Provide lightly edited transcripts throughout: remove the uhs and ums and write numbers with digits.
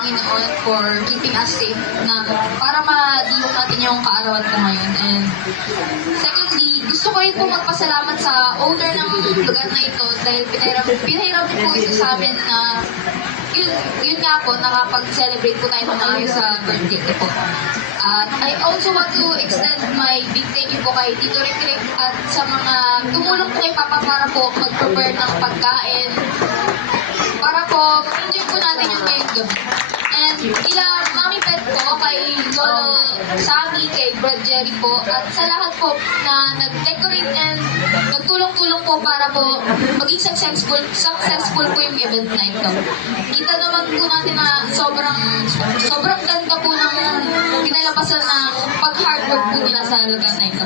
Panginoon for keeping us safe na para ma-deal natin yung kaarawan ko ngayon. And secondly, gusto ko rin po magpasalamat sa owner ng lugar na ito dahil pinahiram din po ito sa amin na yun nga po, nakapag-celebrate po tayo ng maayos sa birthday ko po. I also want to extend my big thank you po kay Tito Rick at sa mga tumulong po kay Papa para po mag-prepare ng pagkain para po enjoy po natin yung ngayong gabi. And kila Mami Pet po, kay Lolo Sammy, kay Brad Jerry po, at sa lahat po na nag-decorate and nagtulong-tulong po para po maging successful po yung event na ito. Kita naman po natin na sobrang ganda po ng pinalabasan ng pag-hard work po nila sa lugar na ito.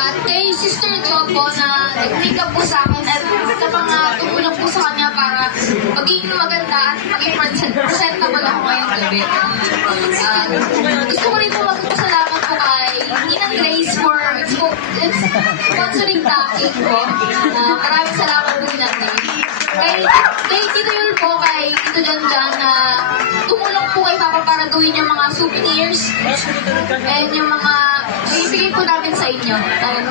At kay Sister Jo po na nag-make up po sa akin at sa mga tumulong po sa kanya para maging maganda at maging presentable ako ngayong gabi. Gusto ko rin po magpasalamat po kay Ninang Grace for sponsoring the cake po. Maraming salamat po Ninang Grace. Kay Tito Yul po, kay Tito Janjan na tumulong po kay Papa para gawin yung mga souvenirs and yung mga ibigay po namin sa inyo.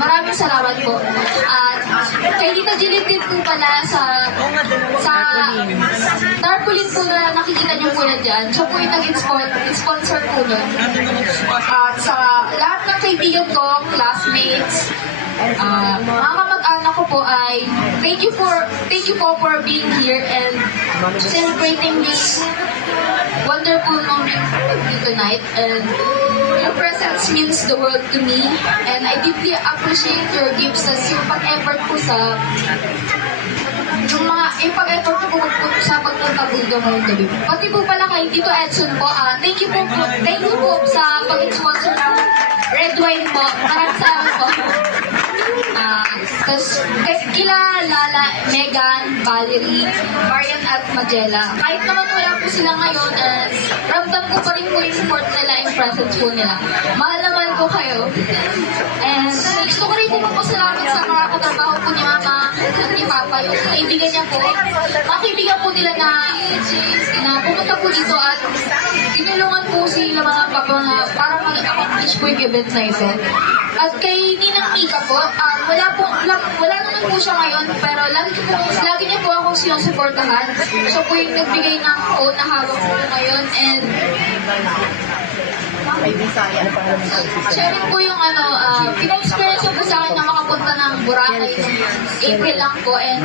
Maraming salamat po. At kay Tita Jilid din po pala sa tarpaulin po na nakikita niyo po na dyan. Siya po yung nag-sponsor po doon. At sa lahat ng kaibigan ko, classmates, mga kamag-anak ko po ay thank you po for being here and celebrating this wonderful moment tonight. And your presence means the world to me, and I deeply appreciate your gifts as yung pag-effort po sa yung pag-effort po sa pagpunta po dito ngayong gabi. Pati po pala kay Tito Edson po, thank you po sa pag-sponsor ng red wine po. Maraming salamat po. Tapos kila Lala, Megan, Valerie, Marian at Magella. Kahit naman wala po sila ngayon, ramdam ko pa rin po yung support nila and presence po nila. Mahal naman po kayo. And gusto ko rin po magpasalamat sa mga katrabaho po ni Mama at ni Papa, yung kaibigan niya po. Mga kaibigan po nila na pumunta po dito at tinulungan po sila mga Papa para mag-accomplish po yung event na ito. At kay Ninang Mika po, wala naman po siya ngayon, pero lagi niya po akong sinusuportahan. So po yung nagbigay ng phone na hawak po ngayon, and siya rin po yung pina-experience po sa akin na makapunta ng Boracay April lang po and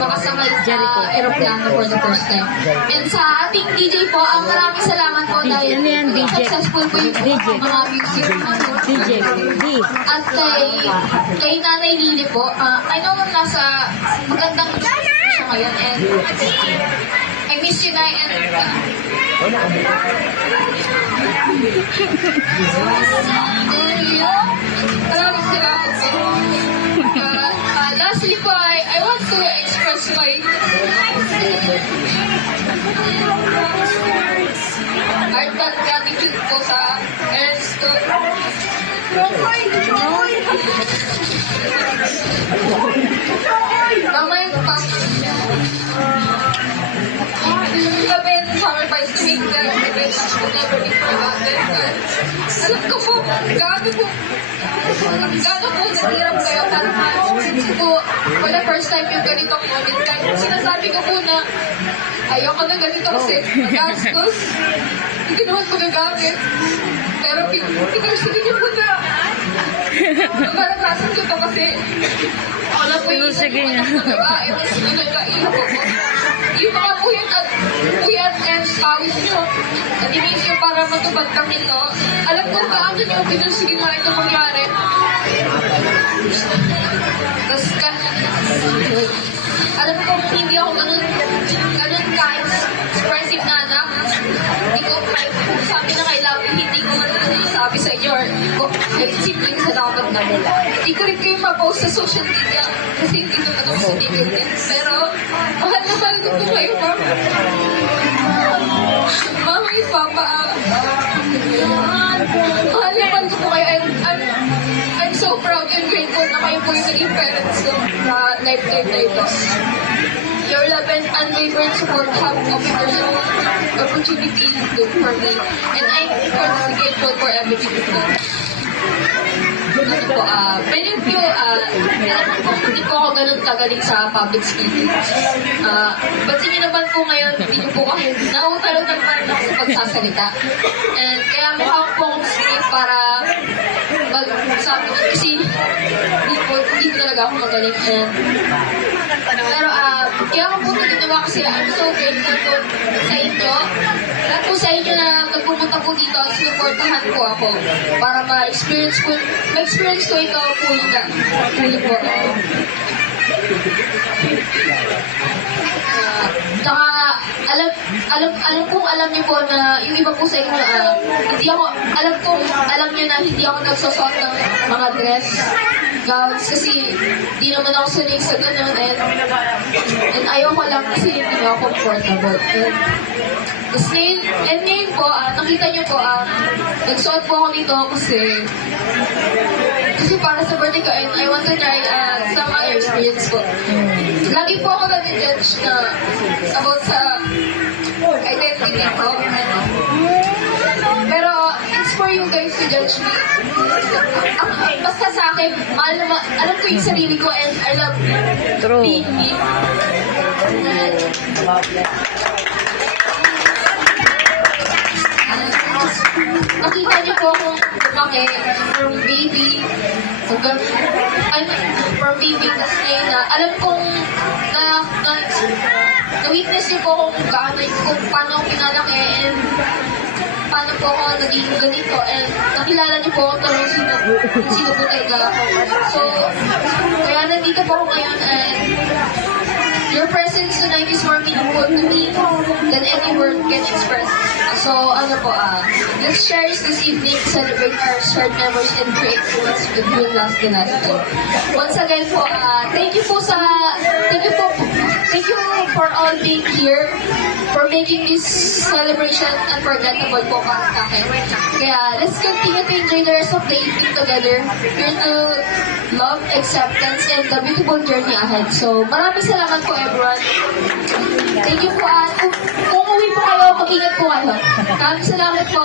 makasakay sa aeroplano for the first time. And sa ating DJ po, ang maraming salamat po dahil successful po yung mga music at kay Nanay Lily po, I know nasa magandang siya ngayon and I miss you na and maraming salamat po. Lastly po, I want to express my heartfelt gratitude po sa parents ko. Mama and Papa, kami sacrifice to make the event that will never be forgotten. Alam ko po, gaano po nahirap kayo para po, for the first time yung ganitong moment. Kahit sinasabi ko po na ayoko na ganito kasi magastos, hindi naman po nagamit. Pero pinursige niyo po na maranasan ko to kasi wala po yung isa po ng babae, mas nagkain po. Yung mga puyat and pawis nyo, nadinis nyo para matubad kami to. Alam ko gaano nyo pinursige nga ito mangyari. Tapos alam ko hindi ako ganun ka-expressive na anak. Hindi ko sabi na kailangan, hindi ko sabi sa inyo or simple sa dapat na nila. Hindi ko rin kayo ma-post sa social media kasi hindi ko nakapasinig din. Pero mahal na mahal ko po kayo, ma'am. Mama and Papa, mahal na mahal ko po kayo. I'm so proud and grateful na kayo po yung naging parents ko na lifetime na ito. your love and unwavering support have opened doors and opportunities for me. And I'm truly grateful for everything you've done. Ano po, many of you, alam ko hindi po ako ganun kagaling sa public speaking. Pansin niyo naman po ngayon, hindi niyo po kasi nautalog ng part ako sa pagsasalita. And kaya mukha po akong speak para magsabi ko kasi hindi talaga ako magaling. Pero kaya ako po naginawa kasi I'm so grateful po sa inyo. Lahat po sa inyo na nagpumunta po dito, sinuportahan po ako para ma-experience ko ito fully po. Tsaka, alam niyo po na yung iba po sa inyo, alam niyo na hindi ako nagsusot ng mga dress, gowns, kasi di naman ako sanay sa ganun, and ayoko lang kasi hindi ako comfortable. And ngayon po, nakita niyo po, nagsuot po ako dito kasi para sa birthday ko, and I want to try some other experience po. Lagi po ako nag-judge na about sa identity ko. Pero it's for you guys to judge me. Basta sa akin, alam ko yung sarili ko and I love being me. Nakita niyo po kung lumaki from baby from baby tas ngayon na alam kong na-witness niyo po kung paano ako pinalaki and paano po ako naging ganito and nakilala niyo po kung sino po talaga ako. So, kaya nandito po ako ngayon and your presence tonight is more meaningful to me than any word can express. So, let's cherish this evening, celebrate our shared memories, and create moments that will last the last time. Once again po, thank you for all being here, for making this celebration unforgettable po para sa akin. Kaya, let's continue to enjoy the rest of the evening together. Here to love, acceptance, and the beautiful journey ahead. So, maraming salamat po everyone. Thank you po. Kung uwi po kayo, mag-ingat po kayo. Maraming salamat po.